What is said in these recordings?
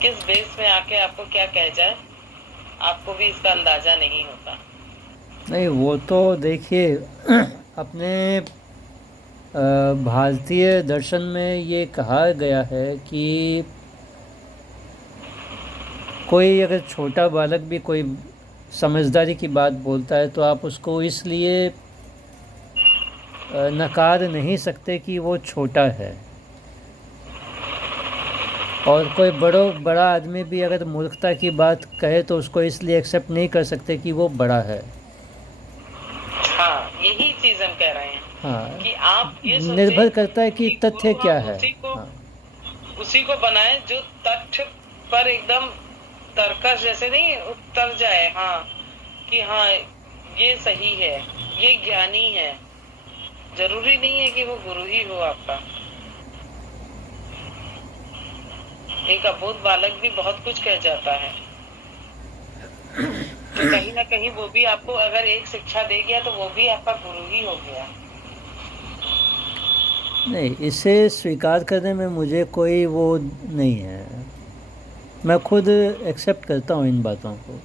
किस बेस में आके आपको क्या कह जाए, आपको भी इसका अंदाजा नहीं होता। नहीं, वो तो देखिए अपने भारतीय दर्शन में ये कहा गया है कि कोई अगर छोटा बालक भी कोई समझदारी की बात बोलता है तो आप उसको इसलिए नकार नहीं सकते कि वो छोटा है। और कोई बड़ा आदमी भी अगर मूर्खता की बात कहे तो उसको इसलिए एक्सेप्ट नहीं कर सकते कि वो बड़ा है। हाँ, यही चीज हम कह रहे हैं हाँ, कि आप ये निर्भर सोचें करता है कि कि तथ्य गुरु क्या हम है। हाँ, उसी को बनाए जो तथ्य पर एकदम तर्कश जैसे नहीं उतर जाए। हाँ, कि हाँ ये सही है, ये ज्ञानी है। जरूरी नहीं है कि वो गुरु ही हो आपका। एक अबोध बालक भी बहुत कुछ कह जाता है, तो कहीं ना कहीं वो भी आपको अगर एक शिक्षा दे गया तो वो भी आपका गुरु ही हो गया। नहीं, इसे स्वीकार करने में मुझे कोई वो नहीं है। मैं खुद एक्सेप्ट करता हूँ इन बातों को।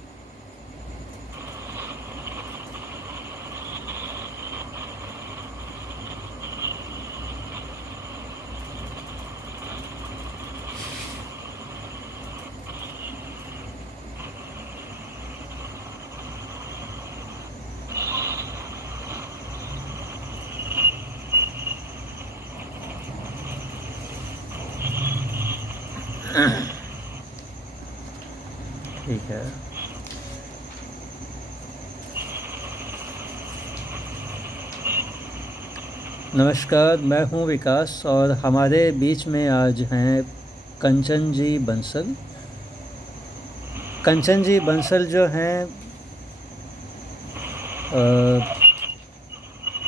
ठीक है। नमस्कार, मैं हूँ विकास और हमारे बीच में आज हैं कंचन जी बंसल। कंचन जी बंसल जो हैं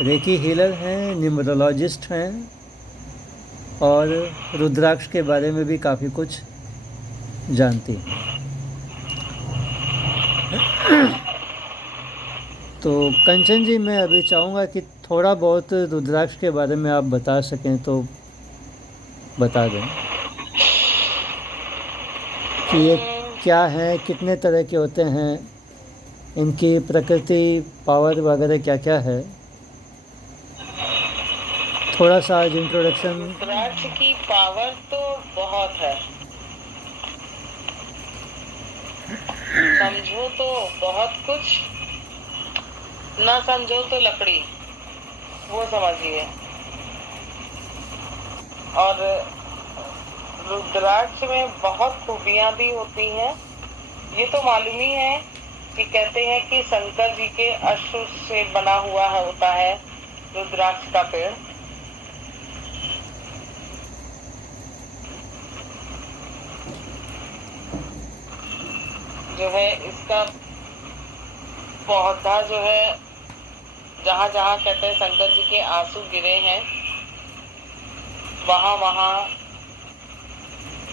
रेकी हीलर हैं, न्यूमरोलॉजिस्ट हैं और रुद्राक्ष के बारे में भी काफ़ी कुछ जानती हैं। तो कंचन जी, मैं अभी चाहूँगा कि थोड़ा बहुत रुद्राक्ष के बारे में आप बता सकें तो बता दें कि ये क्या है, कितने तरह के होते हैं, इनकी प्रकृति, पावर वगैरह क्या क्या है। थोड़ा सा आज इंट्रोडक्शन। रुद्राक्ष की पावर तो बहुत है, समझो तो बहुत कुछ, ना समझो तो लकड़ी, वो समझिए। और रुद्राक्ष में बहुत खूबियां भी होती हैं। ये तो मालूम ही है कि कहते हैं कि शंकर जी के अश्व से बना हुआ होता है रुद्राक्ष का पेड़। जो है इसका पौधा जो है, जहां जहां कहते हैं शंकर जी के आंसू गिरे हैं, वहां वहां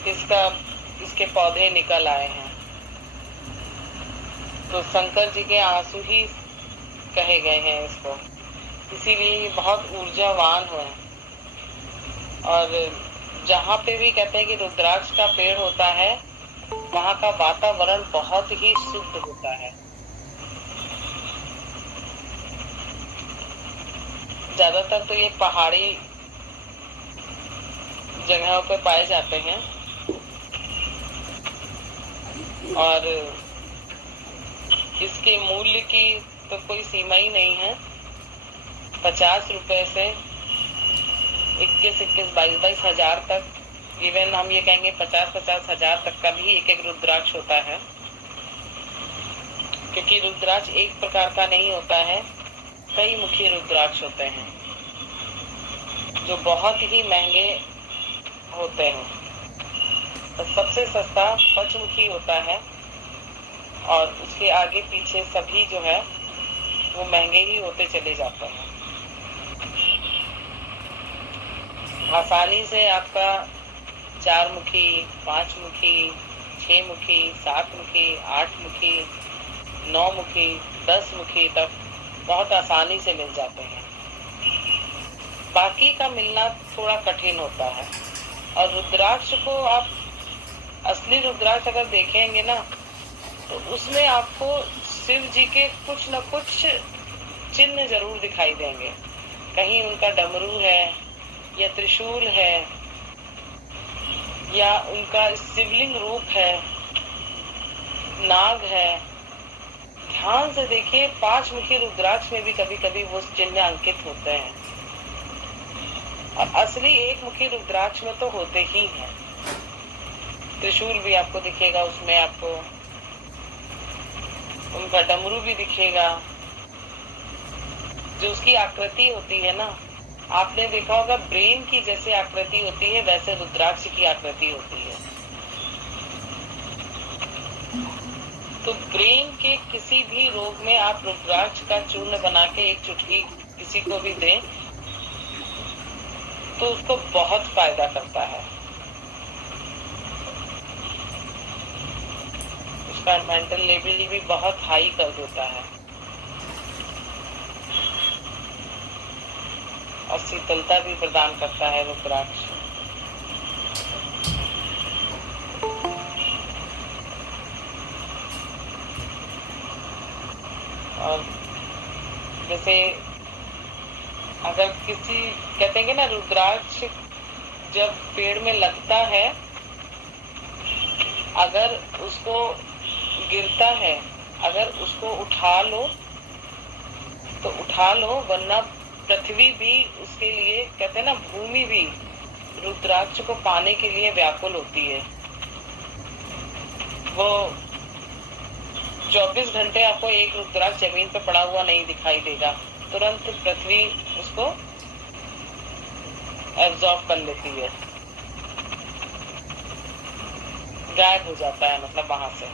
इसके पौधे निकल आए हैं। तो शंकर जी के आंसू ही कहे गए हैं इसको, इसीलिए ये बहुत ऊर्जावान है। और जहाँ पे भी कहते हैं कि रुद्राक्ष का पेड़ होता है, वहाँ का वातावरण बहुत ही शुद्ध होता है। ज्यादातर तो ये पहाड़ी जगहों पे पाए जाते हैं और इसके मूल्य की तो कोई सीमा ही नहीं है। 50 रुपए से 21 22 हजार तक, इवन हम ये कहेंगे 50 हजार तक का भी एक एक रुद्राक्ष होता है। क्योंकि रुद्राक्ष एक प्रकार का नहीं होता है, कई मुखी रुद्राक्ष होते हैं जो बहुत ही महंगे होते हैं। तो सबसे सस्ता पंचमुखी होता है और उसके आगे पीछे सभी जो है वो महंगे ही होते चले जाते हैं। आसानी से आपका 4 मुखी, 5 मुखी, 6 मुखी, 7 मुखी, 8 मुखी, 9 मुखी, 10 मुखी तक बहुत आसानी से मिल जाते हैं। बाकी का मिलना थोड़ा कठिन होता है। और रुद्राक्ष को आप असली रुद्राक्ष अगर देखेंगे ना, तो उसमें आपको शिव जी के कुछ न कुछ चिन्ह जरूर दिखाई देंगे। कहीं उनका डमरू है, या त्रिशूल है, या उनका शिवलिंग रूप है, नाग है। ध्यान से देखिए, 5 मुखी रुद्राक्ष में भी कभी कभी वो चिन्ह अंकित होते हैं, और असली 1 मुखी रुद्राक्ष में तो होते ही हैं। त्रिशूल भी आपको दिखेगा उसमें, आपको उनका डमरू भी दिखेगा। जो उसकी आकृति होती है ना, आपने देखा होगा ब्रेन की जैसे आकृति होती है, वैसे रुद्राक्ष की आकृति होती है। तो ब्रेन के किसी भी रोग में आप रुद्राक्ष का चूर्ण बना के एक चुटकी किसी को भी दें, तो उसको बहुत फायदा करता है। उसका मेंटल लेवल भी बहुत हाई कर देता है, और शीतलता भी प्रदान करता है रुद्राक्ष। और जैसे अगर किसी, कहते हैं ना, रुद्राक्ष जब पेड़ में लगता है, अगर उसको गिरता है, अगर उसको उठा लो तो उठा लो, वरना पृथ्वी भी उसके लिए, कहते हैं ना, भूमि भी रुद्राक्ष को पाने के लिए व्याकुल होती है। वो 24 घंटे आपको एक रुद्राक्ष जमीन पर पड़ा हुआ नहीं दिखाई देगा, तुरंत पृथ्वी उसको एब्जॉर्ब कर लेती है, गायब हो जाता है, मतलब वहां से।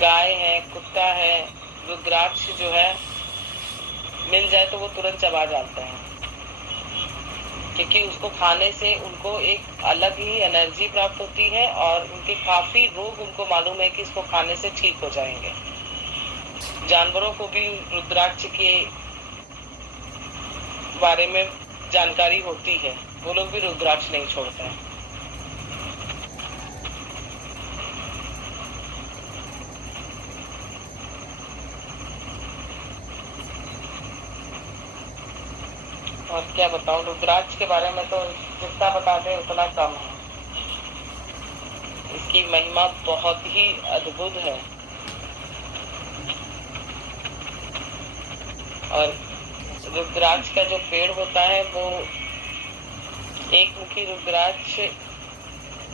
गाय है, कुत्ता है, रुद्राक्ष जो है मिल जाए तो वो तुरंत चबा जाते हैं, क्योंकि उसको खाने से उनको एक अलग ही एनर्जी प्राप्त होती है, और उनके काफी रोग उनको मालूम है कि इसको खाने से ठीक हो जाएंगे। जानवरों को भी रुद्राक्ष के बारे में जानकारी होती है, वो लोग भी रुद्राक्ष नहीं छोड़ते हैं। और क्या बताऊं, रुद्राक्ष के बारे में तो जितना बता दें उतना कम है। इसकी महिमा बहुत ही अद्भुत है, और रुद्राक्ष का जो पेड़ होता है वो एक मुखी रुद्राक्ष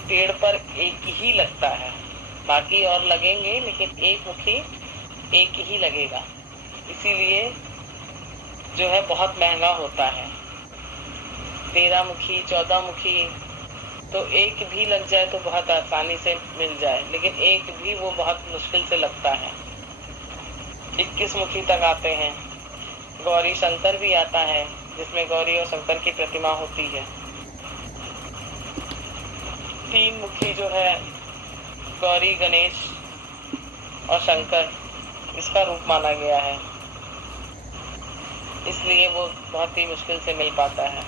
पेड़ पर एक ही लगता है, बाकी और लगेंगे लेकिन एक मुखी एक ही लगेगा, इसीलिए जो है बहुत महंगा होता है। 13 मुखी 14 मुखी तो एक भी लग जाए तो बहुत आसानी से मिल जाए, लेकिन एक भी वो बहुत मुश्किल से लगता है। 21 मुखी तक आते हैं। गौरी शंकर भी आता है, जिसमें गौरी और शंकर की प्रतिमा होती है। 3 मुखी जो है गौरी, गणेश और शंकर, इसका रूप माना गया है, इसलिए वो बहुत ही मुश्किल से मिल पाता है।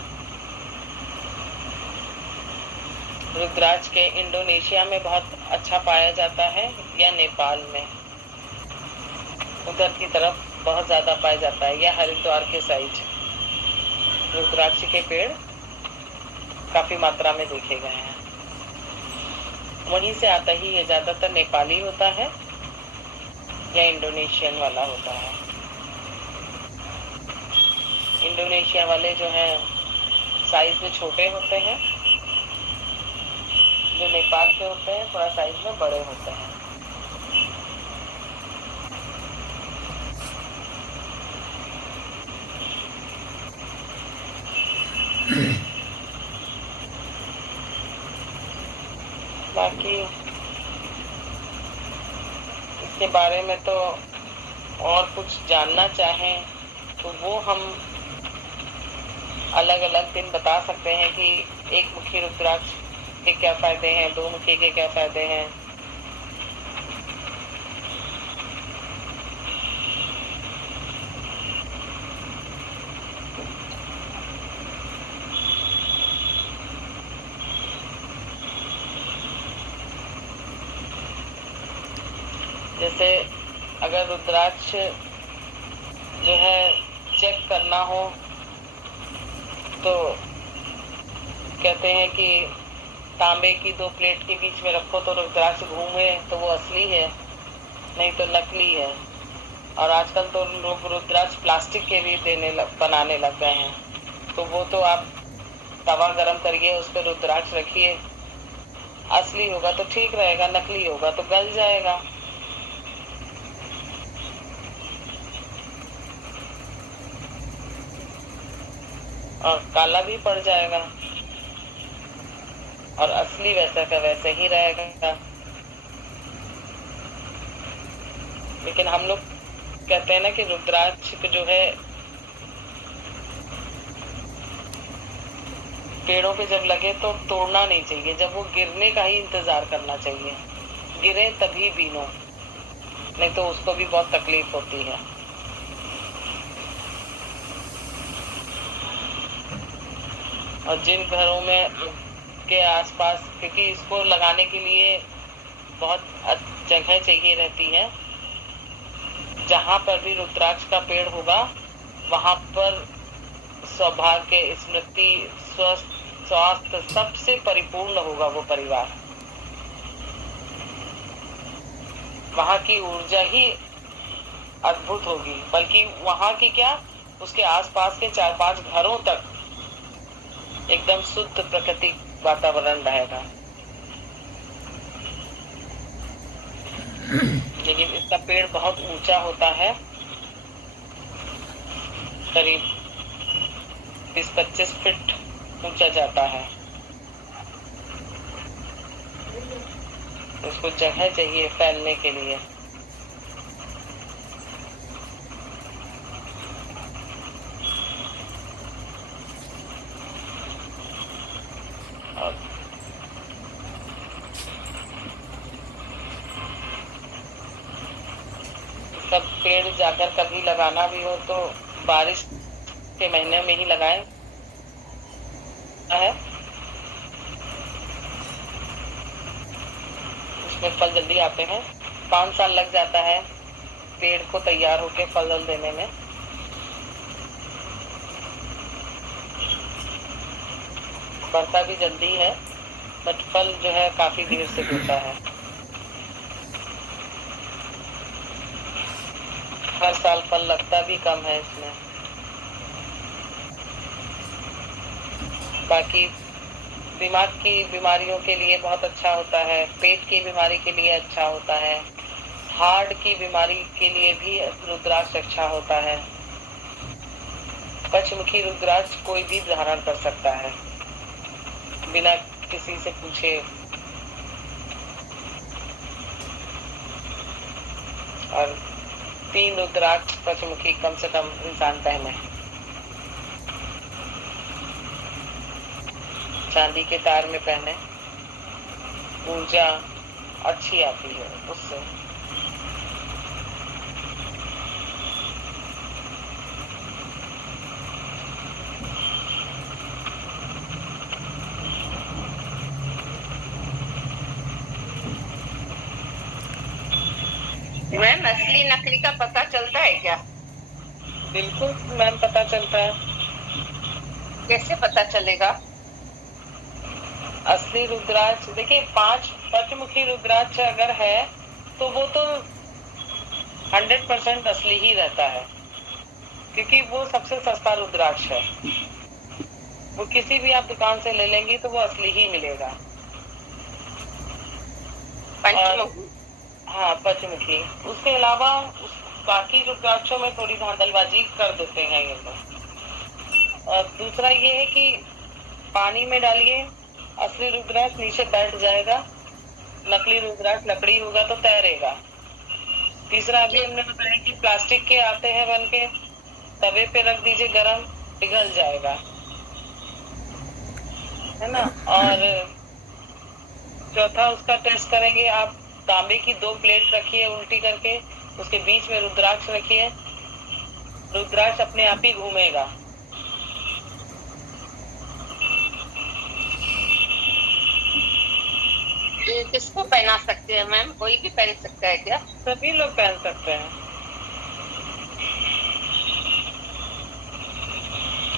रुद्राक्ष के इंडोनेशिया में बहुत अच्छा पाया जाता है, या नेपाल में, उधर की तरफ बहुत ज्यादा पाया जाता है, या हरिद्वार के साइड रुद्राक्ष के पेड़ काफी मात्रा में देखे गए हैं। वहीं से आता ही ये ज्यादातर नेपाली होता है या इंडोनेशियन वाला होता है। इंडोनेशिया वाले जो हैं साइज में छोटे होते हैं, जो नेपाल के होते हैं थोड़ा साइज में बड़े होते हैं। बाकी इसके बारे में तो और कुछ जानना चाहें तो वो हम अलग अलग दिन बता सकते हैं कि एक मुखी रुद्राक्ष के क्या फायदे हैं, 2 मुखी के क्या फायदे हैं। जैसे अगर रुद्राक्ष जो है चेक करना हो तो कहते हैं कि तांबे की 2 प्लेट के बीच में रखो तो रुद्राक्ष घूमे तो वो असली है, नहीं तो नकली है। और आजकल तो लोग रुद्राक्ष प्लास्टिक के भी बनाने लग गए हैं। तो वो तो आप तवा गरम करिए, उस पर रुद्राक्ष रखिए, असली होगा तो ठीक रहेगा, नकली होगा तो गल जाएगा। और काला भी पड़ जाएगा, और असली वैसा का वैसे ही रहेगा। लेकिन हम लोग कहते हैं ना कि रुद्राक्ष जो है पेड़ों पे जब लगे तो तोड़ना नहीं चाहिए, जब वो गिरने का ही इंतजार करना चाहिए। गिरे तभी बीनो, नहीं तो उसको भी बहुत तकलीफ होती है। और जिन घरों में के आसपास, क्योंकि इसको लगाने के लिए बहुत जगह चाहिए रहती है, जहाँ पर भी रुद्राक्ष का पेड़ होगा वहाँ पर सौभाग्य, स्मृति, स्वास्थ्य सबसे परिपूर्ण होगा वो परिवार। वहाँ की ऊर्जा ही अद्भुत होगी, बल्कि वहाँ की क्या, उसके आसपास के 4-5 घरों तक एकदम शुद्ध प्राकृतिक वातावरण रहेगा। लेकिन इसका पेड़ बहुत ऊंचा होता है, करीब 20-25 फीट ऊंचा जाता है। उसको जगह चाहिए फैलने के लिए। सब पेड़ जाकर कभी लगाना भी हो तो बारिश के महीने में ही लगाएं है, उसमें फल जल्दी आते हैं। 5 साल लग जाता है पेड़ को तैयार होके फल देने में। बढ़ता भी जल्दी है, बट फल जो है काफी देर से देता है। हर साल फल लगता भी कम है इसमें। बाकी दिमाग की बीमारियों के लिए बहुत अच्छा होता है, पेट की बीमारी के लिए अच्छा होता है, हार्ट की बीमारी के लिए भी रुद्राक्ष अच्छा होता है। पंचमुखी रुद्राक्ष कोई भी धारण कर सकता है बिना किसी से पूछे। और 3 रुद्राक्ष पंचमुखी कम से कम इंसान पहने। चांदी के तार में पहने, ऊर्जा अच्छी आती है उससे। मैम, असली नकली का पता चलता है क्या? बिल्कुल मैम, पता चलता है। कैसे पता चलेगा? असली रुद्राक्ष देखिए, 5 पंचमुखी रुद्राक्ष अगर है तो वो तो 100% असली ही रहता है, क्योंकि वो सबसे सस्ता रुद्राक्ष है। वो किसी भी आप दुकान से ले लेंगी तो वो असली ही मिलेगा। पंचमुखी? हाँ, पंचमुखी। उसके अलावा बाकी रुद्राक्षों में थोड़ी धांधलबाजी कर देते हैं ये लोग। और दूसरा ये है कि पानी में डालिए, असली रुद्राक्ष नीचे बैठ जाएगा, नकली रुद्राक्ष लकड़ी होगा तो तैरेगा। तीसरा अभी हमने बताया कि प्लास्टिक के आते हैं बन के, तवे पे रख दीजिए गरम, पिघल जाएगा, है ना। और चौथा उसका टेस्ट करेंगे आप, तांबे की 2 प्लेट रखिए उल्टी करके, उसके बीच में रुद्राक्ष रखिए, रुद्राक्ष अपने आप ही घूमेगा। ये किसको पहना सकते हैं मैम? कोई भी पहन सकता है क्या? सभी लोग पहन सकते हैं।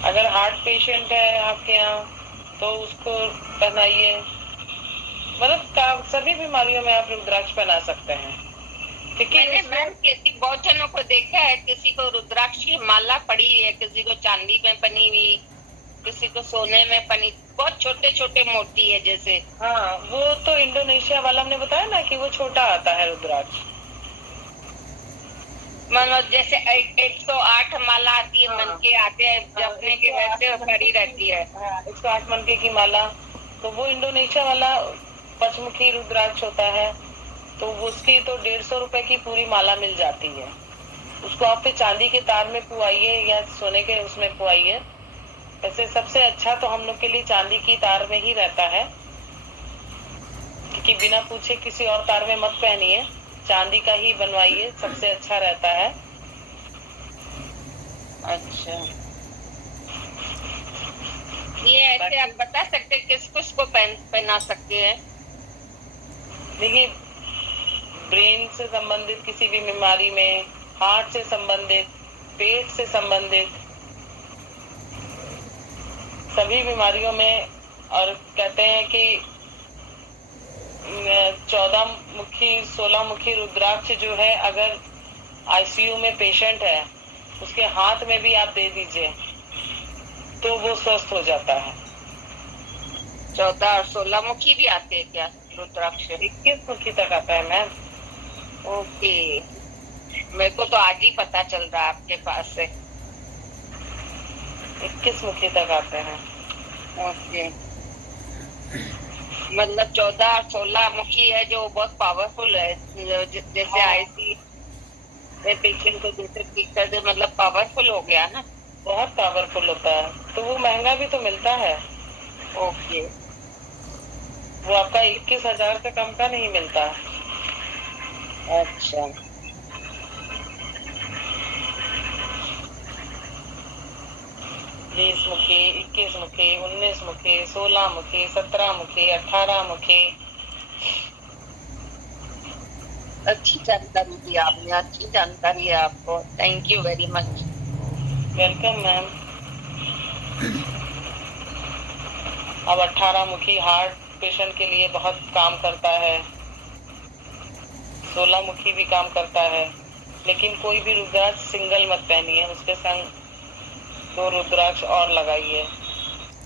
अगर हार्ट पेशेंट है आपके यहाँ तो उसको पहनाइए। मतलब सभी बीमारियों में आप रुद्राक्ष पहना सकते हैं, क्योंकि मैंने मैम किसी बहुत जनों को देखा है, किसी को रुद्राक्ष की माला पड़ी है, किसी को चांदी में बनी हुई, किसी को सोने में बनी, बहुत छोटे छोटे मोती है जैसे। हाँ, वो तो इंडोनेशिया वाला हमने बताया ना कि वो छोटा आता है रुद्राक्ष। मतलब जैसे 108 माला आती है, हाँ। मन के आते हैं जपने के, वैसे खड़ी रहती है। 108 मनके की माला, तो वो इंडोनेशिया वाला पंचमुखी रुद्राक्ष होता है। तो उसकी तो 150 रुपए की पूरी माला मिल जाती है। उसको आप फिर चांदी के तार में पुआइए या सोने के उसमें पुआइए। वैसे सबसे अच्छा तो हम लोग के लिए चांदी की तार में ही रहता है, क्योंकि बिना पूछे किसी और तार में मत पहनिए, चांदी का ही बनवाइए, सबसे अच्छा रहता है। अच्छा, ये ऐसे आप बता सकते हैं किस किस को पहना सकते हैं? देखिए, ब्रेन से संबंधित किसी भी बीमारी में, हार्ट से संबंधित, पेट से संबंधित सभी बीमारियों में। और कहते हैं कि 14 मुखी 16 मुखी रुद्राक्ष जो है, अगर आईसीयू में पेशेंट है उसके हाथ में भी आप दे दीजिए तो वो स्वस्थ हो जाता है। 14 और 16 मुखी भी आते हैं क्या रुद्राक्ष? 21 मुखी तक आता है मैम। ओके, मेरे को तो आज ही पता चल रहा है आपके पास से। 21 मुखी तक आते हैं। ओके, मतलब 14 और 16 मुखी है जो बहुत पावरफुल है, जैसे आईसी पेशेंट को जैसे ठीक कर दे, मतलब पावरफुल हो गया ना। बहुत पावरफुल होता है, तो वो महंगा भी तो मिलता है। ओके, वो आपका 21,000 से कम का नहीं मिलता। अच्छा, 20 मुखी, 21 मुखी, 19 मुखी, 16 मुखी, 17 मुखी, 18 मुखी। अच्छी जानकारी दी आपने, अच्छी जानकारी है आपको, thank you very much. Welcome ma'am. अब 18 मुखी हार्ट पेशेंट के लिए बहुत काम करता है, 16 मुखी भी काम करता है। लेकिन कोई भी रुद्राक्ष सिंगल मत पहनिए, उसके संग 2 रुद्राक्ष और लगाइए,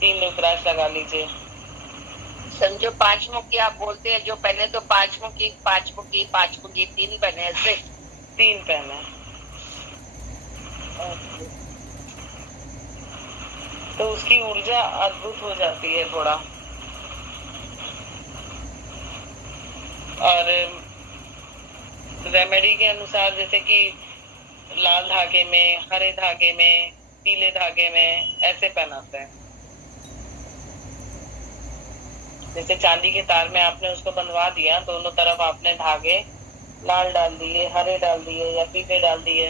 3 रुद्राक्ष लगा लीजिए। समझो 5 मुखी आप बोलते हैं, जो पहने तो 5 मुखी 5 मुखी 5 मुखी 3 बने, ऐसे 3 पहने तो उसकी ऊर्जा अद्भुत हो जाती है थोड़ा। और रेमेडी के अनुसार, जैसे कि लाल धागे में, हरे धागे में, पीले धागे में ऐसे पहनाते हैं। जैसे चांदी के तार में आपने उसको बंधवा दिया, दोनों तरफ आपने धागे लाल डाल दिए, हरे डाल दिए या पीले डाल दिए,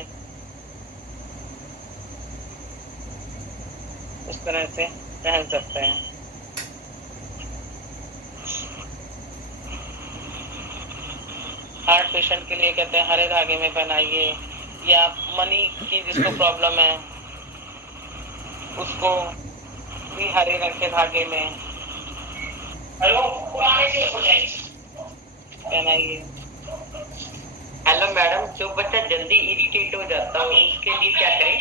इस तरह से पहन सकते हैं। हार्ट पेशेंट के लिए कहते हैं हरे धागे में पहनाइए, या मनी की जिसको प्रॉब्लम है उसको भी हरे रंग के धागे में पहनाइए। हेलो मैडम, जो बच्चा जल्दी इरिटेट हो जाता है उसके लिए क्या करें?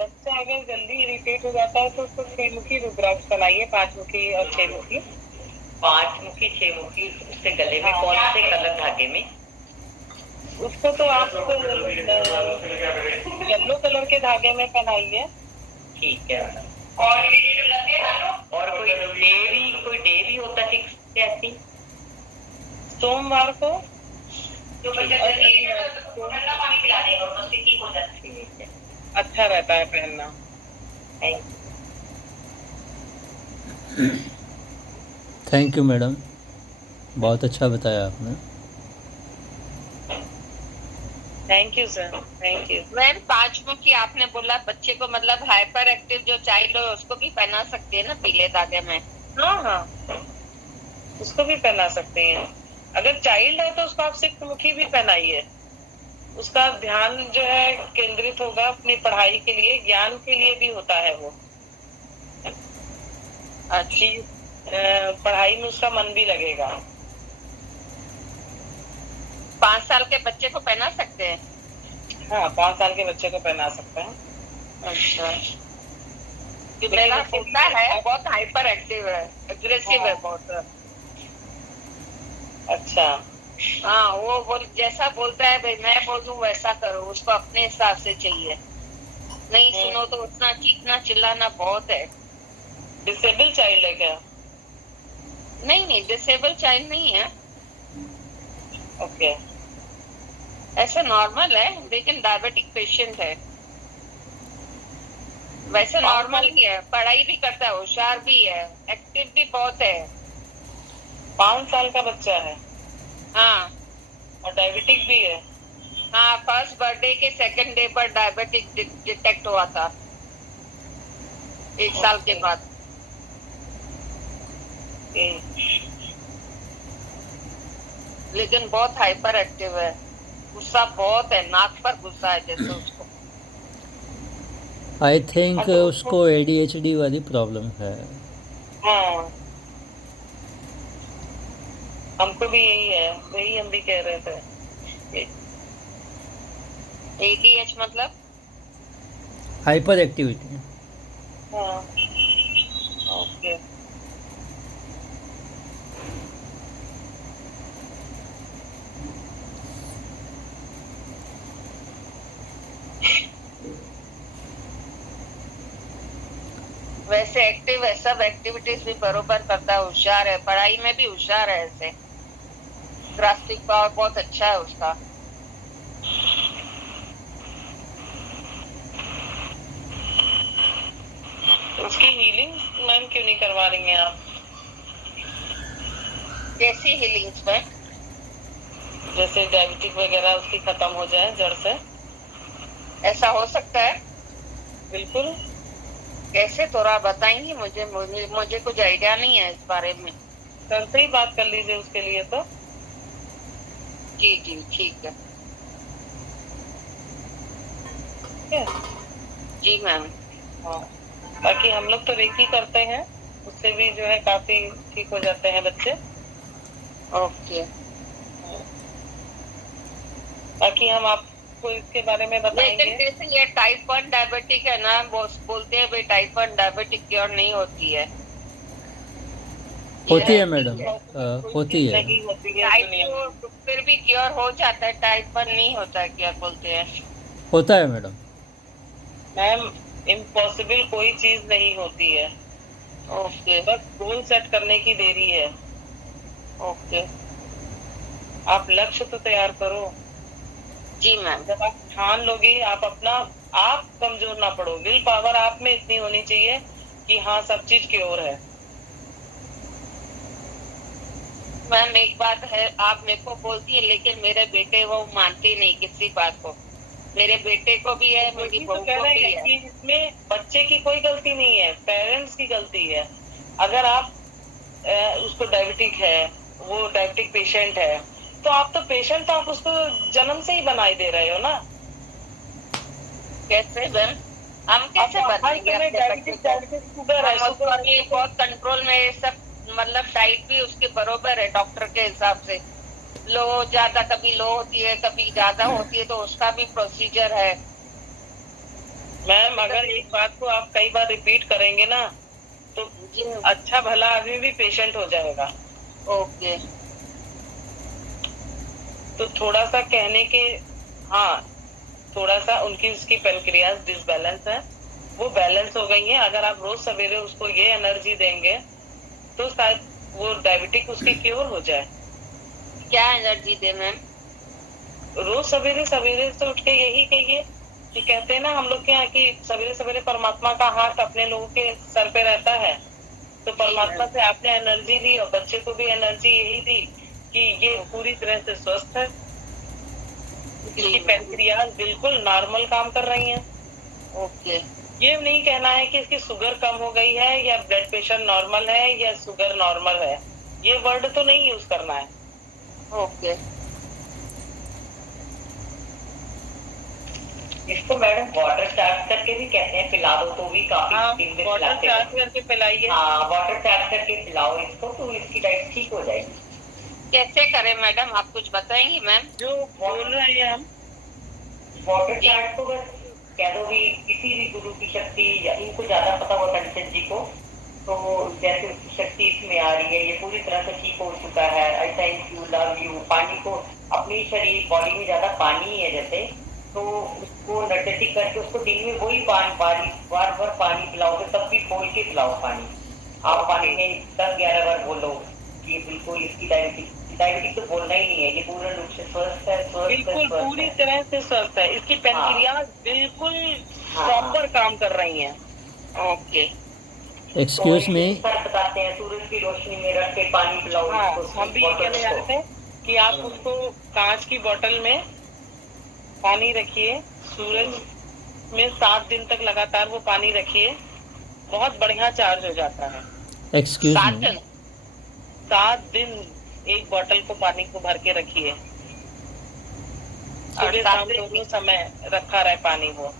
बच्चा अगर जल्दी इरिटेट हो जाता है तो उसको 6 मुखी रुद्राक्ष बनाइए, 5 मुखी और 6 मुखी। 5 मुखी 6 मुखी, उससे गले में हाँ। कौन से कलर धागे में? उसको तो आप येलो कलर के धागे में पहनाइए। ठीक है मैडम। और कोई डे भी होता है फिक्स ऐसी? सोमवार को ठीक है, अच्छा रहता है पहनना। थैंक थैंक यू मैडम, बहुत अच्छा बताया आपने। Thank you sir, thank you. Ma'am 5 मुखी आपने बोला, बच्चे को मतलब हाइपर एक्टिव जो चाइल्ड हो उसको भी पहना सकते हैं ना पीले धागे में? हाँ हाँ, उसको भी पहना सकते हैं। अगर चाइल्ड है तो उसको आप सिक्तमुखी भी पहनाइए, उसका ध्यान जो है केंद्रित होगा अपनी पढ़ाई के लिए, ज्ञान के लिए भी होता है वो, अच्छी पढ़ाई में उसका मन भी लगेगा। 5 साल के बच्चे को पहना सकते हैं? हाँ, 5 साल के बच्चे को पहना सकते हैं। अच्छा। कि मेरा पोता है बहुत हाइपर एक्टिव है, एग्रेसिव है बहुत। अच्छा। हाँ, वो जैसा बोलता है भाई मैं बोलूं वैसा करो, उसको अपने हिसाब से चाहिए, नहीं सुनो तो उतना चीखना चिल्लाना बहुत है। डिसेबल चाइल्ड है क्या? नहीं, डिसेबल चाइल्ड नहीं है, ओके। ऐसे नॉर्मल है, लेकिन डायबिटिक पेशेंट है। वैसे नॉर्मल ही है, पढ़ाई भी करता है, होशियार भी है, एक्टिव भी बहुत है। 5 साल का बच्चा है हाँ और डायबिटिक भी है। हाँ, फर्स्ट बर्थडे के सेकंड डे पर डायबिटिक डिटेक्ट हुआ था, 1 साल के बाद। लेकिन बहुत हाइपर एक्टिव है, गुस्सा बहुत है, नाक पर गुस्सा है जैसे उसको। आई थिंक उसको ADHD वाली प्रॉब्लम है। हाँ, हमको भी यही है, वही हम भी कह रहे थे। ADH मतलब? Hyper activity. हाँ, ओके। वैसे एक्टिव है, सब एक्टिविटीज भी बरोबर करता है, होशियार है, पढ़ाई में भी होशियार है, ऐसे ग्रास्पिंग पावर बहुत अच्छा है उसका। उसकी हीलिंग मैम क्यों नहीं करवा रही हैं आप? कैसी हीलिंग्स में? जैसे डायबिटिक वगैरह उसकी खत्म हो जाए जड़ से। ऐसा हो सकता है? बिल्कुल। कैसे, थोड़ा बताएंगी मुझे? मुझे कुछ आइडिया नहीं है इस बारे में। सर से ही बात कर लीजिए उसके लिए तो। जी जी ठीक है। ठीक है। जी मैम। हाँ, बाकी हम लोग तो रेकी करते हैं, उससे भी जो है काफी ठीक हो जाते हैं बच्चे। ओके। बाकी हम आपको इसके बारे में बताएंगे। लेकिन जैसे ये टाइप 1 डायबिटिक है ना, बोलते हैं भाई टाइप 1 डायबिटिक क्योर नहीं होती है। होती है मैडम, होती है। नहीं होती है टाइप दुनिया में। 2 फिर भी क्योर हो जाता है, टाइप 1 नहीं होता है, क्या बोलते हैं? होता है मैडम। मैम, इम्पॉसिबल कोई चीज नहीं होती है, ओके बस गोल सेट करने की देरी है। ओके। आप लक्ष्य तो तैयार करो। जी मैम। जब आप ठान लोगे, आप अपना आप कमजोर ना पड़ो, विल पावर आप में इतनी होनी चाहिए कि हाँ सब चीज की ओर है। मैम एक बात है, आप मेरे को बोलती है लेकिन मेरे बेटे वो मानते नहीं किसी बात को। मेरे बेटे को भी है, मेरी तो बहू कह को रहे भी हैं है। कि इसमें बच्चे की कोई गलती नहीं है, पेरेंट्स की गलती है। अगर आप उसको डायबिटिक है, वो डायबिटिक पेशेंट है, तो आप तो पेशेंट, तो आप उसको जन्म से ही बनाई दे रहे हो ना। कैसे मैम? हम कैसे बनाएंगे अपने बच्चे को? हम उसको अभी बहुत कंट्रोल में, ये सब मतलब डाइट भी उसके बरोबर है डॉक्टर के हिसाब से। लो ज्यादा, कभी लो होती है कभी ज्यादा होती है, तो उसका भी प्रोसीजर है। मैम, अगर एक बात को आप कई बार रिपीट करेंगे ना, तो अच्छा भला आदमी भी पेशेंट हो जाएगा। ओके। तो थोड़ा सा कहने के, हाँ, थोड़ा सा उनकी उसकी पेनक्रियाज डिसबैलेंस है, वो बैलेंस हो गई है। अगर आप रोज सवेरे उसको ये एनर्जी देंगे तो शायद वो डायबिटिक उसकी क्योर हो जाए। क्या एनर्जी दे मैम? रोज सवेरे सवेरे से उठ के यही कहिए कि कहते हैं ना हम लोग के यहाँ की सवेरे सवेरे परमात्मा का हाथ अपने लोगों के सर पे रहता है, तो परमात्मा से आपने एनर्जी ली और बच्चे को भी एनर्जी यही दी कि ये पूरी तरह से स्वस्थ है, इसकी पेनक्रियाज बिल्कुल नॉर्मल काम कर रही हैं। ओके। ये नहीं कहना है कि इसकी शुगर कम हो गई है या ब्लड प्रेशर नॉर्मल है या शुगर नॉर्मल है, ये वर्ड तो नहीं यूज करना है। ओके। इसको मैडम वाटर चार्ज करके भी कहते हैं, पिला दो तो भी काफी हाँ, दिन में वाटर पिलाते चार्ज हैं। करके पिलाइए। हाँ, वाटर चार्ज करके पिलाओ इसको तो इसकी डाइट ठीक हो जाएगी। कैसे करें मैडम, आप कुछ बताएंगी मैम? जो बोल रहे हैं हम, वाटर चार्ज को बस कह दो भी किसी भी गुरु की शक्ति, या इनको ज्यादा पता हो कंचन जी को, तो जैसे उसकी शक्ति इसमें आ रही है, ये पूरी तरह से ठीक हो चुका है, आई थैंक यू, लव यू, पानी को अपनी शरीर बॉडी में ज्यादा पानी है जैसे, तो उसको नर्सिंग करके उसको दिन में वही बार बार पानी पिलाओगे, तब भी खोल के पिलाओ पानी। आप पानी में 10-11 बार बोलो कि बिल्कुल इसकी डायबिटिक तो बोलना ही नहीं है, ये पूर्ण रूप से स्वस्थ है, बिल्कुल पूरी तरह से स्वस्थ है। इसकी पेनक्रियाज बिल्कुल प्रॉपर काम कर रही हैं। ओके। एक्सक्यूज मी, सर बताते हैं सूरज की रोशनी में रख के पानी पिलाओ। हाँ, इसको, हम भी ये कहने जा रहे थे कि आप उसको कांच की बोतल में पानी रखिए, सूरज में 7 दिन तक लगातार वो पानी रखिए, बहुत बढ़िया चार्ज हो जाता है। एक्सक्यूज मी, 7 दिन एक बोतल को पानी को भर के रखिए, सुबह शाम दोनों समय रखा रहे पानी वो।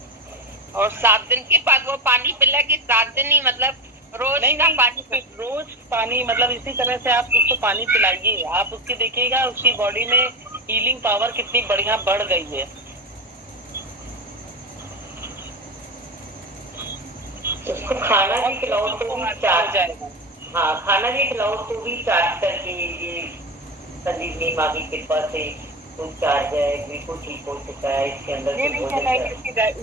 और 7 दिन के बाद वो पानी पिला के 7 दिन ही, मतलब रोज नहीं का नहीं, पानी? रोज पानी, मतलब इसी तरह से आप उसको पानी पिलाइए, आप उसकी देखिएगा उसकी बॉडी में हीलिंग पावर कितनी बढ़िया बढ़ गई है। उसको खाना भी खिलाओ तो भी चार्ज जाएगा। हाँ, खाना भी खिलाओ तो भी चार्ज करके, ये संजीवनी माँ की कृपा से तो चार्ज है, बिल्कुल ठीक हो चुका है। इसके अंदर ये नहीं कहना है कि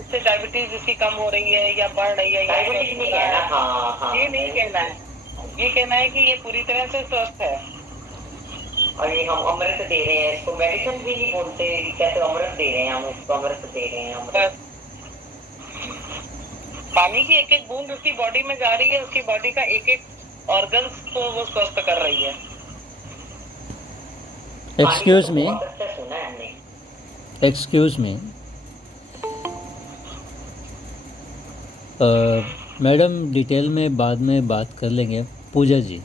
इससे डायबिटीज इसकी कम हो रही है या बढ़ रही है, डायबिटीज नहीं कहना। हाँ हाँ, ये नहीं कहना है, ये कहना है कि ये पूरी तरह से स्वस्थ है। और ये हम अमृत दे रहे हैं इसको, मेडिसिन भी नहीं बोलते, कहते अमृत दे रहे हैं, हम इसको अमृत दे रहे हैं। अमृत पानी की एक एक बूंद उसकी बॉडी में जा रही है, उसकी बॉडी का एक एक ऑर्गन्स को वो स्वस्थ कर रही है। एक्सक्यूज मी, अच्छा सुना है हमने। एक्सक्यूज मी, मैडम डिटेल में बाद में बात कर लेंगे। पूजा जी,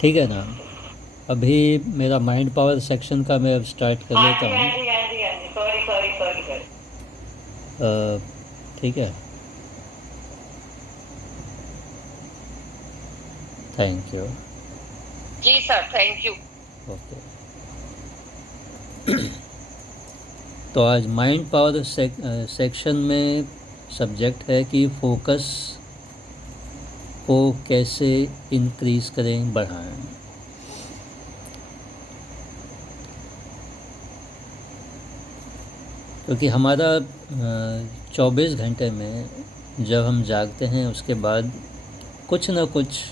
ठीक है ना? अभी मेरा माइंड पावर सेक्शन का मैं अब स्टार्ट कर लेता हूँ। सॉरी। ठीक है, थैंक यू। जी सर, थैंक यू। ओके। तो आज माइंड पावर सेक्शन में सब्जेक्ट है कि फोकस को कैसे इंक्रीज करें, बढ़ाएं। क्योंकि हमारा 24 घंटे में जब हम जागते हैं उसके बाद कुछ ना कुछ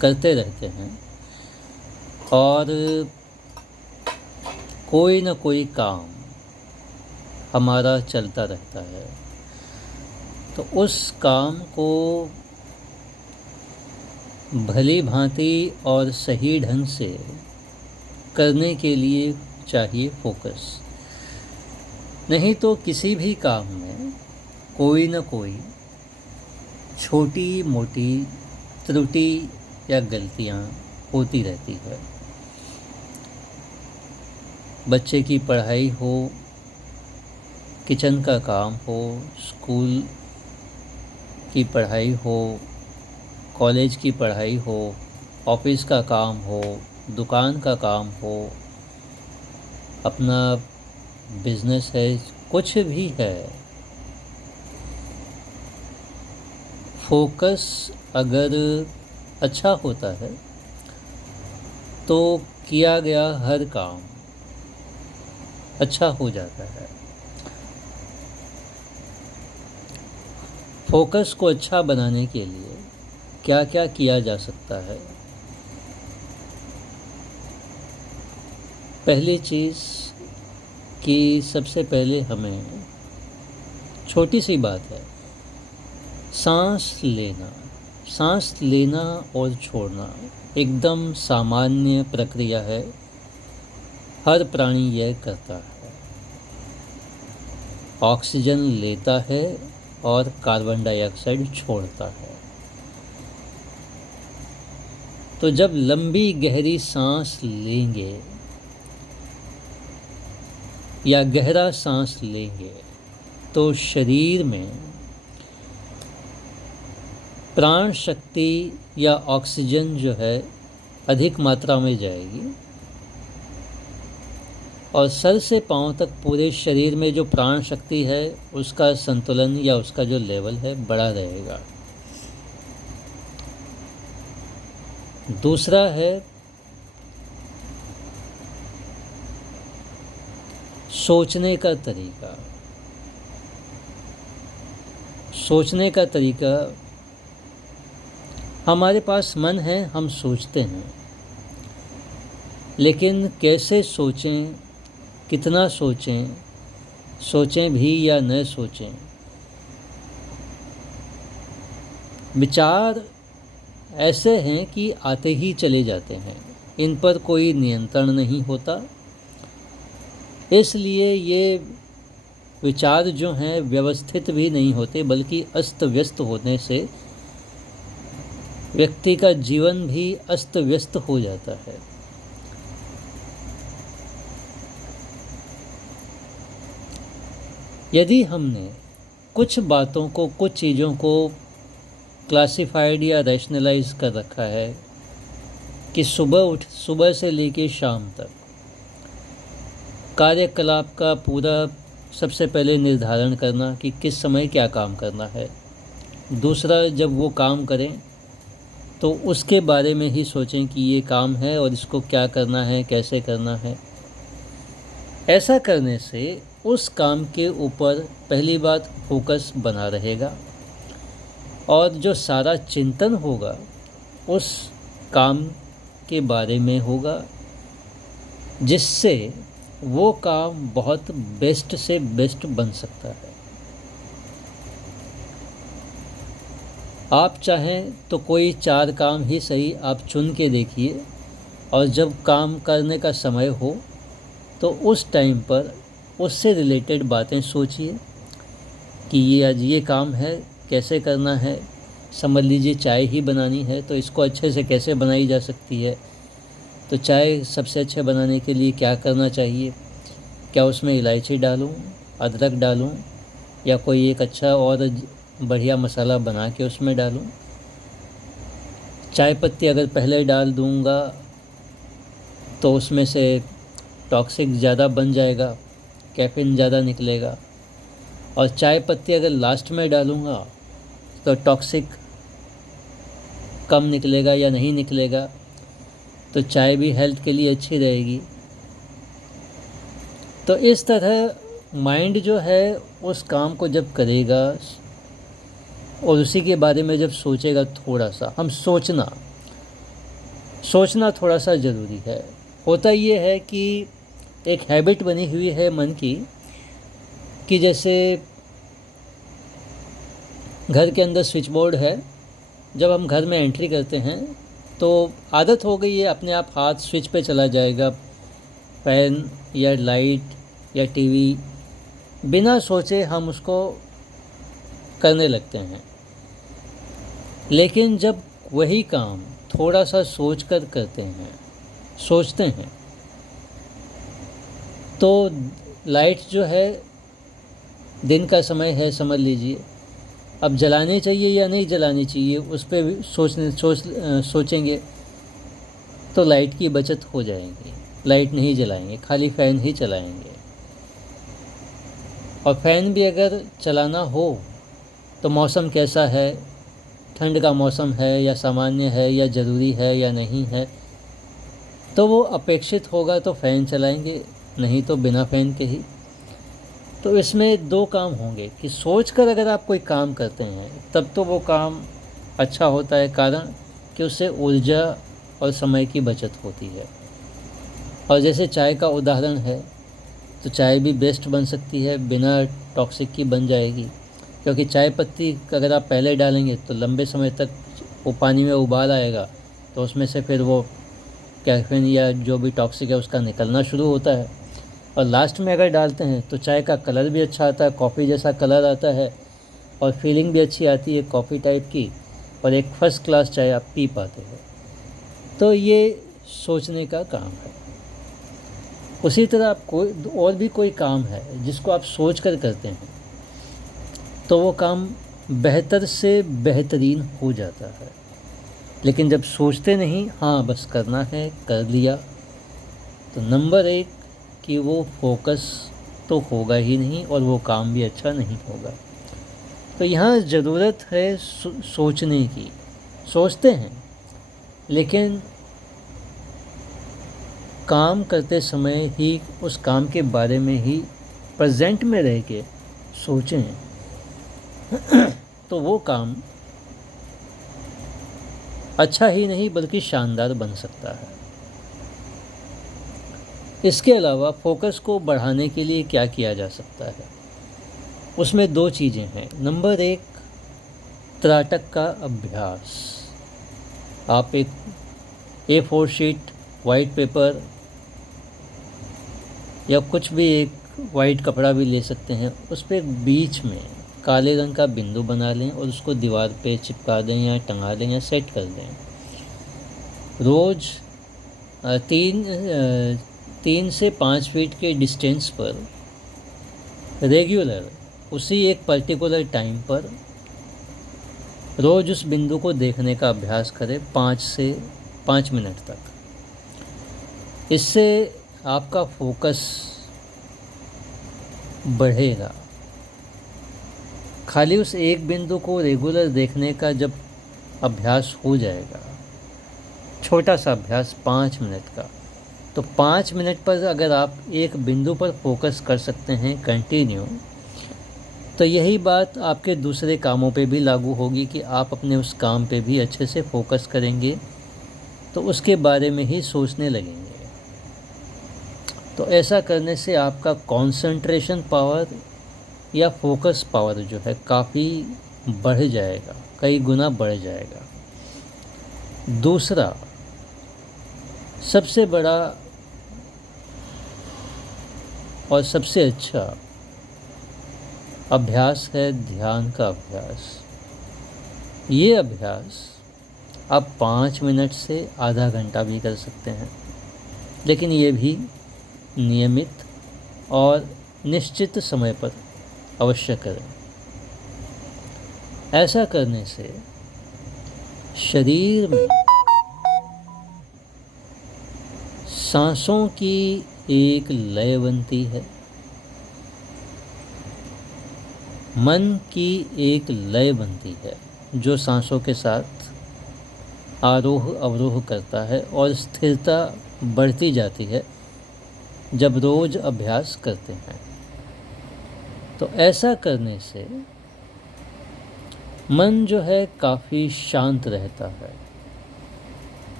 करते रहते हैं, और कोई ना कोई काम हमारा चलता रहता है। तो उस काम को भली भांति और सही ढंग से करने के लिए चाहिए फोकस। नहीं तो किसी भी काम में कोई ना कोई छोटी मोटी त्रुटि या गलतियां होती रहती है। बच्चे की पढ़ाई हो, किचन का काम हो, स्कूल की पढ़ाई हो, कॉलेज की पढ़ाई हो, ऑफिस का काम हो, दुकान का काम हो, अपना बिजनेस है, कुछ भी है। फोकस अगर अच्छा होता है तो किया गया हर काम अच्छा हो जाता है। फोकस को अच्छा बनाने के लिए क्या क्या किया जा सकता है? पहली चीज़ कि सबसे पहले हमें, छोटी सी बात है, सांस लेना और छोड़ना एकदम सामान्य प्रक्रिया है, हर प्राणी यह करता है। ऑक्सीजन लेता है और कार्बन डाइऑक्साइड छोड़ता है। तो जब लंबी गहरी सांस लेंगे या गहरा सांस लेंगे तो शरीर में प्राण शक्ति या ऑक्सीजन जो है अधिक मात्रा में जाएगी और सर से पांव तक पूरे शरीर में जो प्राण शक्ति है उसका संतुलन या उसका जो लेवल है बड़ा रहेगा। दूसरा है सोचने का तरीका। सोचने का तरीका, हमारे पास मन है, हम सोचते हैं, लेकिन कैसे सोचें, कितना सोचें, सोचें भी या न सोचें। विचार ऐसे हैं कि आते ही चले जाते हैं, इन पर कोई नियंत्रण नहीं होता। इसलिए ये विचार जो हैं व्यवस्थित भी नहीं होते, बल्कि अस्त व्यस्त होने से व्यक्ति का जीवन भी अस्त व्यस्त हो जाता है। यदि हमने कुछ बातों को, कुछ चीज़ों को क्लासिफाइड या रैशनलाइज कर रखा है कि सुबह से लेकर शाम तक कार्यकलाप का पूरा सबसे पहले निर्धारण करना कि किस समय क्या काम करना है। दूसरा, जब वो काम करें तो उसके बारे में ही सोचें कि ये काम है और इसको क्या करना है, कैसे करना है। ऐसा करने से उस काम के ऊपर पहली बात फोकस बना रहेगा और जो सारा चिंतन होगा उस काम के बारे में होगा, जिससे वो काम बहुत बेस्ट से बेस्ट बन सकता है। आप चाहें तो कोई 4 काम ही सही आप चुन के देखिए और जब काम करने का समय हो तो उस टाइम पर उससे रिलेटेड बातें सोचिए कि ये आज ये काम है, कैसे करना है। समझ लीजिए चाय ही बनानी है तो इसको अच्छे से कैसे बनाई जा सकती है, तो चाय सबसे अच्छे बनाने के लिए क्या करना चाहिए, क्या उसमें इलायची डालूं, अदरक डालूं या कोई एक अच्छा और बढ़िया मसाला बना के उसमें डालूं। चाय पत्ती अगर पहले डाल दूंगा तो उसमें से टॉक्सिक ज़्यादा बन जाएगा, कैफीन ज़्यादा निकलेगा, और चाय पत्ती अगर लास्ट में डालूंगा तो टॉक्सिक कम निकलेगा या नहीं निकलेगा, तो चाय भी हेल्थ के लिए अच्छी रहेगी। तो इस तरह माइंड जो है उस काम को जब करेगा और उसी के बारे में जब सोचेगा, थोड़ा सा हम सोचना थोड़ा सा ज़रूरी है। होता ये है कि एक हैबिट बनी हुई है मन की कि जैसे घर के अंदर स्विच बोर्ड है, जब हम घर में एंट्री करते हैं तो आदत हो गई है, अपने आप हाथ स्विच पे चला जाएगा, फैन या लाइट या टीवी, बिना सोचे हम उसको करने लगते हैं। लेकिन जब वही काम थोड़ा सा सोचकर सोचते हैं तो लाइट जो है, दिन का समय है समझ लीजिए, अब जलानी चाहिए या नहीं जलानी चाहिए उस पर भी सोचेंगे तो लाइट की बचत हो जाएगी। लाइट नहीं जलाएंगे, खाली फ़ैन ही चलाएंगे। और फ़ैन भी अगर चलाना हो तो मौसम कैसा है, ठंड का मौसम है या सामान्य है या ज़रूरी है या नहीं है, तो वो अपेक्षित होगा तो फ़ैन चलाएंगे, नहीं तो बिना फ़ैन के ही। तो इसमें 2 काम होंगे कि सोचकर अगर आप कोई काम करते हैं तब तो वो काम अच्छा होता है, कारण कि उससे ऊर्जा और समय की बचत होती है। और जैसे चाय का उदाहरण है तो चाय भी बेस्ट बन सकती है, बिना टॉक्सिक की बन जाएगी, क्योंकि चाय पत्ती अगर आप पहले डालेंगे तो लंबे समय तक वो पानी में उबाल आएगा तो उसमें से फिर वो कैफीन या जो भी टॉक्सिक है उसका निकलना शुरू होता है। और लास्ट में अगर डालते हैं तो चाय का कलर भी अच्छा आता है, कॉफ़ी जैसा कलर आता है और फीलिंग भी अच्छी आती है कॉफ़ी टाइप की, और एक फ़र्स्ट क्लास चाय आप पी पाते हैं। तो ये सोचने का काम है। उसी तरह आप कोई और भी कोई काम है जिसको आप सोच कर करते हैं तो वो काम बेहतर से बेहतरीन हो जाता है। लेकिन जब सोचते नहीं, हाँ बस करना है, कर लिया, तो नंबर एक कि वो फोकस तो होगा ही नहीं और वो काम भी अच्छा नहीं होगा। तो यहाँ ज़रूरत है सोचने की। सोचते हैं लेकिन काम करते समय ही उस काम के बारे में ही प्रेजेंट में रह के सोचें तो वो काम अच्छा ही नहीं बल्कि शानदार बन सकता है। इसके अलावा फोकस को बढ़ाने के लिए क्या किया जा सकता है, उसमें दो चीज़ें हैं। नंबर एक, त्राटक का अभ्यास। आप एक A4 शीट, वाइट पेपर या कुछ भी, एक वाइट कपड़ा भी ले सकते हैं, उस पर बीच में काले रंग का बिंदु बना लें और उसको दीवार पे चिपका दें या टंगा दें या सेट कर दें। रोज़ 3 से 5 फीट के डिस्टेंस पर रेगुलर उसी एक पर्टिकुलर टाइम पर रोज़ उस बिंदु को देखने का अभ्यास करें 5 से 5 मिनट तक। इससे आपका फोकस बढ़ेगा। खाली उस एक बिंदु को रेगुलर देखने का जब अभ्यास हो जाएगा, छोटा सा अभ्यास 5 मिनट का, तो 5 मिनट पर अगर आप एक बिंदु पर फोकस कर सकते हैं कंटिन्यू, तो यही बात आपके दूसरे कामों पे भी लागू होगी कि आप अपने उस काम पे भी अच्छे से फोकस करेंगे, तो उसके बारे में ही सोचने लगेंगे। तो ऐसा करने से आपका कंसंट्रेशन पावर या फोकस पावर जो है काफ़ी बढ़ जाएगा, कई गुना बढ़ जाएगा। दूसरा सबसे बड़ा और सबसे अच्छा अभ्यास है ध्यान का अभ्यास। ये अभ्यास आप 5 मिनट से आधा घंटा भी कर सकते हैं, लेकिन ये भी नियमित और निश्चित समय पर अवश्य करें। ऐसा करने से शरीर में सांसों की एक लय बनती है, मन की एक लय बनती है जो सांसों के साथ आरोह अवरोह करता है और स्थिरता बढ़ती जाती है जब रोज़ अभ्यास करते हैं। तो ऐसा करने से मन जो है काफ़ी शांत रहता है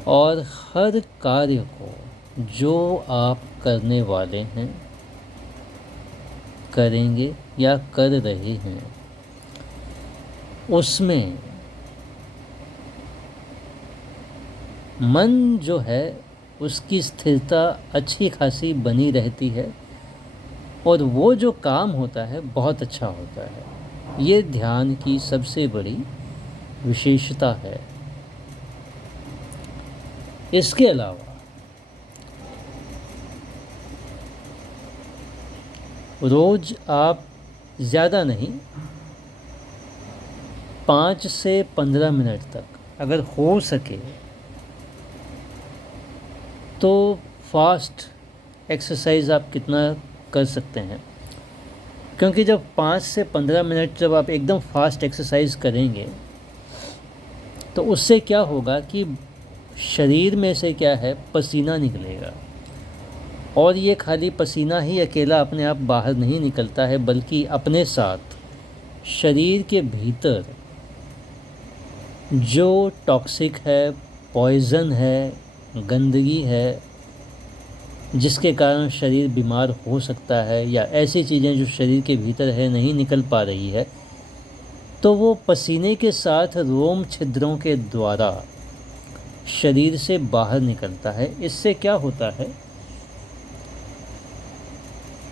और हर कार्य को जो आप करने वाले हैं, करेंगे या कर रहे हैं, उसमें मन जो है उसकी स्थिरता अच्छी खासी बनी रहती है और वो जो काम होता है बहुत अच्छा होता है। ये ध्यान की सबसे बड़ी विशेषता है। इसके अलावा रोज़ आप ज़्यादा नहीं 5 से 15 मिनट तक अगर हो सके तो फास्ट एक्सरसाइज आप कितना कर सकते हैं, क्योंकि जब 5 से 15 मिनट जब आप एकदम फास्ट एक्सरसाइज करेंगे तो उससे क्या होगा कि शरीर में से क्या है पसीना निकलेगा, और ये खाली पसीना ही अकेला अपने आप बाहर नहीं निकलता है, बल्कि अपने साथ शरीर के भीतर जो टॉक्सिक है, पॉइज़न है, गंदगी है, जिसके कारण शरीर बीमार हो सकता है, या ऐसी चीज़ें जो शरीर के भीतर है नहीं निकल पा रही है, तो वो पसीने के साथ रोम छिद्रों के द्वारा शरीर से बाहर निकलता है। इससे क्या होता है,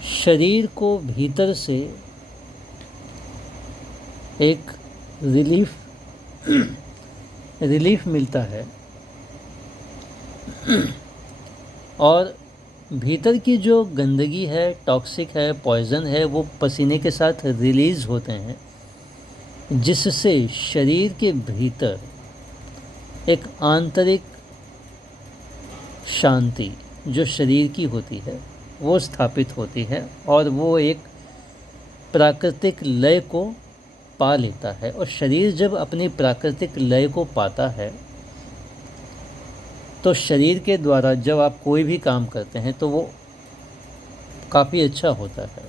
शरीर को भीतर से एक रिलीफ मिलता है और भीतर की जो गंदगी है, टॉक्सिक है, पॉइज़न है, वो पसीने के साथ रिलीज़ होते हैं, जिससे शरीर के भीतर एक आंतरिक शांति जो शरीर की होती है वो स्थापित होती है और वो एक प्राकृतिक लय को पा लेता है। और शरीर जब अपनी प्राकृतिक लय को पाता है तो शरीर के द्वारा जब आप कोई भी काम करते हैं तो वो काफ़ी अच्छा होता है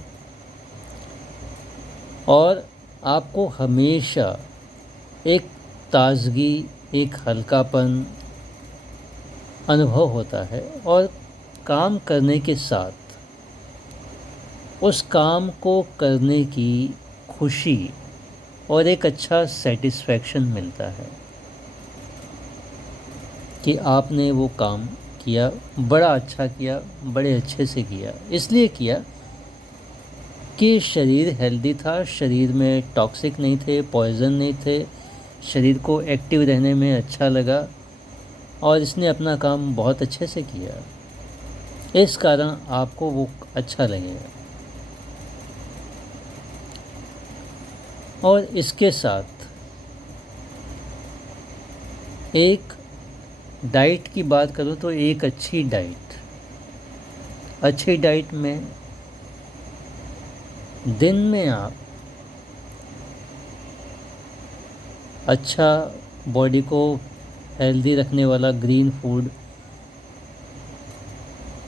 और आपको हमेशा एक ताजगी, एक हल्कापन अनुभव होता है और काम करने के साथ उस काम को करने की खुशी और एक अच्छा सेटिस्फैक्शन मिलता है कि आपने वो काम किया, बड़ा अच्छा किया, बड़े अच्छे से किया। इसलिए किया कि शरीर हेल्दी था, शरीर में टॉक्सिक नहीं थे, पॉइज़न नहीं थे, शरीर को एक्टिव रहने में अच्छा लगा और इसने अपना काम बहुत अच्छे से किया। इस कारण आपको वो अच्छा लगेगा। और इसके साथ एक डाइट की बात करूँ तो एक अच्छी डाइट में दिन में आप अच्छा बॉडी को हेल्दी रखने वाला ग्रीन फूड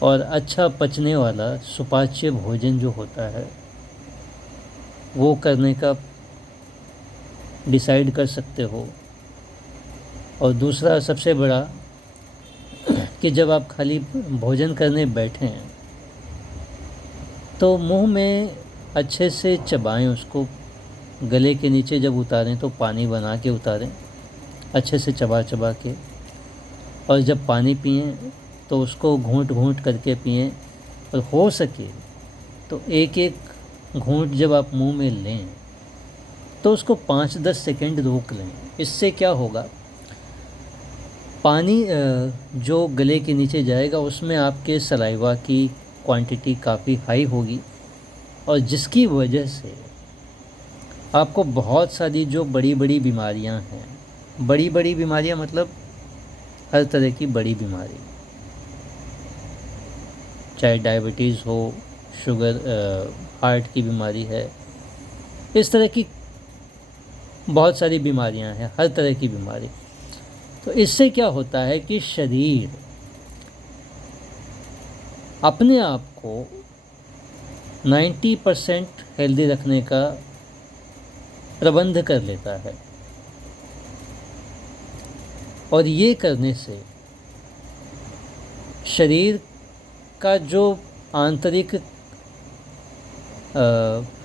और अच्छा पचने वाला सुपाच्य भोजन जो होता है वो करने का डिसाइड कर सकते हो। और दूसरा सबसे बड़ा कि जब आप खाली भोजन करने बैठें तो मुंह में अच्छे से चबाएं, उसको गले के नीचे जब उतारें तो पानी बना के उतारें, अच्छे से चबा चबा के। और जब पानी पिएं तो उसको घूंट घूंट करके पिएं और हो सके तो एक एक घूंट जब आप मुंह में लें तो उसको 5-10 सेकंड रोक लें। इससे क्या होगा, पानी जो गले के नीचे जाएगा उसमें आपके सलाइवा की क्वांटिटी काफ़ी हाई होगी और जिसकी वजह से आपको बहुत सारी जो बड़ी बड़ी बीमारियां हैं, बड़ी बड़ी बीमारियां मतलब हर तरह की बड़ी बीमारी, चाहे डायबिटीज़ हो, शुगर, हार्ट की बीमारी है, इस तरह की बहुत सारी बीमारियां हैं, हर तरह की बीमारी। तो इससे क्या होता है कि शरीर अपने आप को 90% हेल्दी रखने का प्रबंध कर लेता है और ये करने से शरीर का जो आंतरिक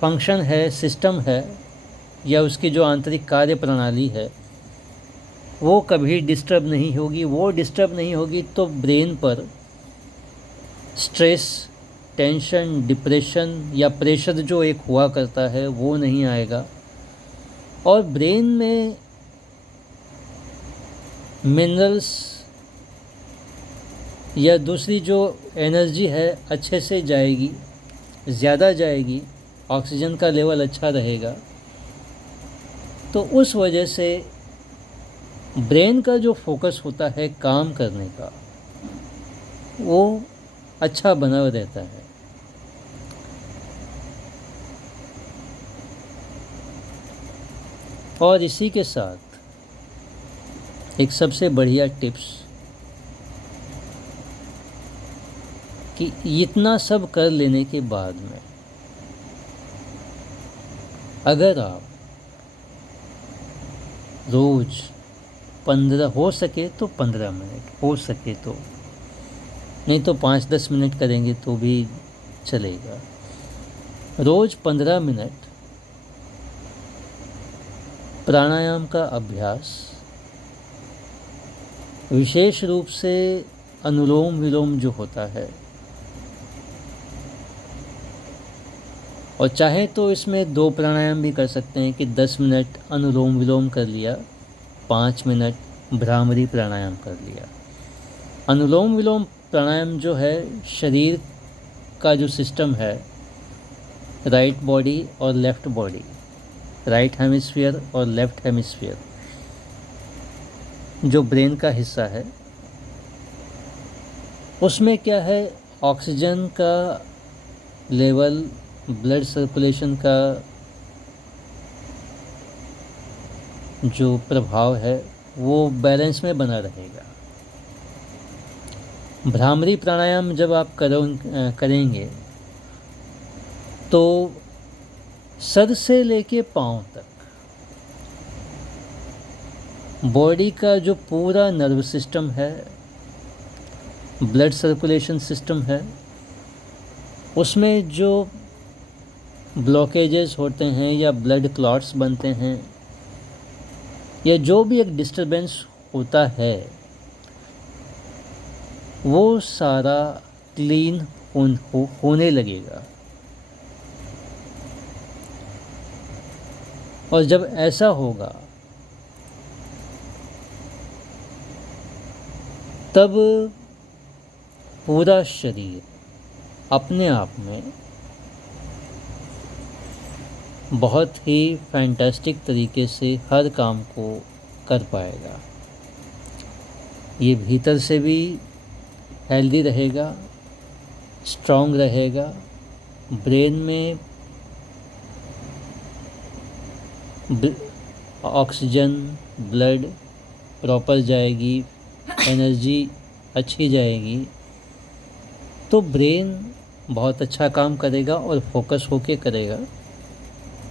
फंक्शन है, सिस्टम है, या उसकी जो आंतरिक कार्य प्रणाली है वो कभी डिस्टर्ब नहीं होगी। वो डिस्टर्ब नहीं होगी तो ब्रेन पर स्ट्रेस, टेंशन, डिप्रेशन या प्रेशर जो एक हुआ करता है वो नहीं आएगा और ब्रेन में मिनरल्स या दूसरी जो एनर्जी है अच्छे से जाएगी, ज़्यादा जाएगी, ऑक्सीजन का लेवल अच्छा रहेगा। तो उस वजह से ब्रेन का जो फोकस होता है काम करने का वो अच्छा बना रहता है। और इसी के साथ एक सबसे बढ़िया टिप्स कि इतना सब कर लेने के बाद में अगर आप रोज़ 15 हो सके तो 15 मिनट, हो सके तो, नहीं तो 5-10 मिनट करेंगे तो भी चलेगा, रोज़ 15 मिनट प्राणायाम का अभ्यास, विशेष रूप से अनुलोम विलोम जो होता है, और चाहे तो इसमें 2 प्राणायाम भी कर सकते हैं कि 10 मिनट अनुलोम विलोम कर लिया, 5 मिनट भ्रामरी प्राणायाम कर लिया। अनुलोम विलोम प्राणायाम जो है शरीर का जो सिस्टम है, राइट बॉडी और लेफ़्ट बॉडी, राइट हेमिस्फीयर और लेफ़्ट हेमिस्फीयर, जो ब्रेन का हिस्सा है, उसमें क्या है, ऑक्सीजन का लेवल, ब्लड सर्कुलेशन का जो प्रभाव है वो बैलेंस में बना रहेगा। भ्रामरी प्राणायाम जब आप करेंगे तो सर से लेके पाँव तक बॉडी का जो पूरा नर्व सिस्टम है, ब्लड सर्कुलेशन सिस्टम है, उसमें जो ब्लॉकेजेस होते हैं या ब्लड क्लॉट्स बनते हैं या जो भी एक डिस्टरबेंस होता है, वो सारा क्लीन होने लगेगा। और जब ऐसा होगा तब पूरा शरीर अपने आप में बहुत ही फैंटास्टिक तरीके से हर काम को कर पाएगा। ये भीतर से भी हेल्दी रहेगा, स्ट्रॉन्ग रहेगा, ब्रेन में ऑक्सीजन, ब्लड प्रॉपर जाएगी, एनर्जी अच्छी जाएगी, तो ब्रेन बहुत अच्छा काम करेगा और फोकस होके करेगा।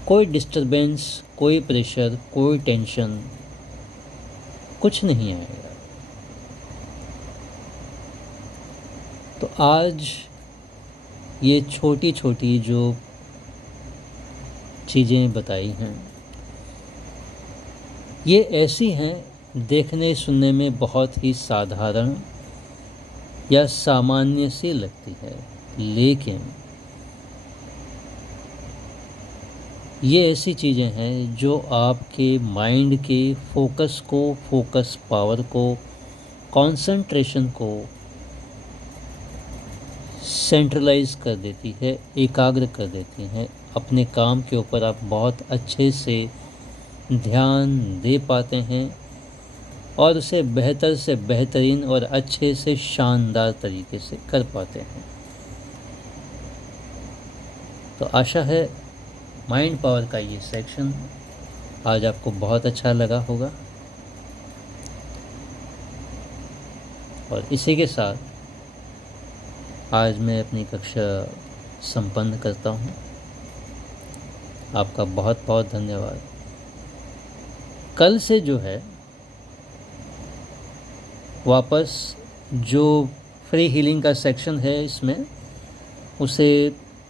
कोई डिस्टरबेंस, कोई प्रेशर, कोई टेंशन कुछ नहीं आएगा। तो आज ये छोटी छोटी जो चीज़ें बताई हैं, ये ऐसी हैं देखने सुनने में बहुत ही साधारण या सामान्य सी लगती है, लेकिन ये ऐसी चीज़ें हैं जो आपके माइंड के फोकस पावर को, कंसंट्रेशन को सेंट्रलाइज कर देती है, एकाग्र कर देती हैं। अपने काम के ऊपर आप बहुत अच्छे से ध्यान दे पाते हैं और उसे बेहतर से बेहतरीन और अच्छे से शानदार तरीके से कर पाते हैं। तो आशा है माइंड पावर का ये सेक्शन आज आपको बहुत अच्छा लगा होगा। और इसी के साथ आज मैं अपनी कक्षा संपन्न करता हूँ। आपका बहुत बहुत धन्यवाद। कल से जो है वापस जो फ्री हीलिंग का सेक्शन है इसमें उसे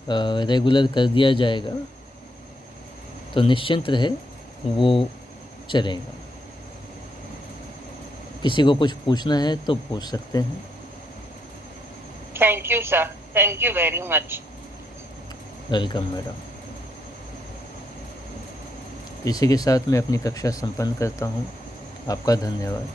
रेगुलर कर दिया जाएगा, तो निश्चिंत रहे, वो चलेगा। किसी को कुछ पूछना है तो पूछ सकते हैं। Thank you sir, thank you very much. Welcome madam. इसी के साथ मैं अपनी कक्षा संपन्न करता हूँ। आपका धन्यवाद।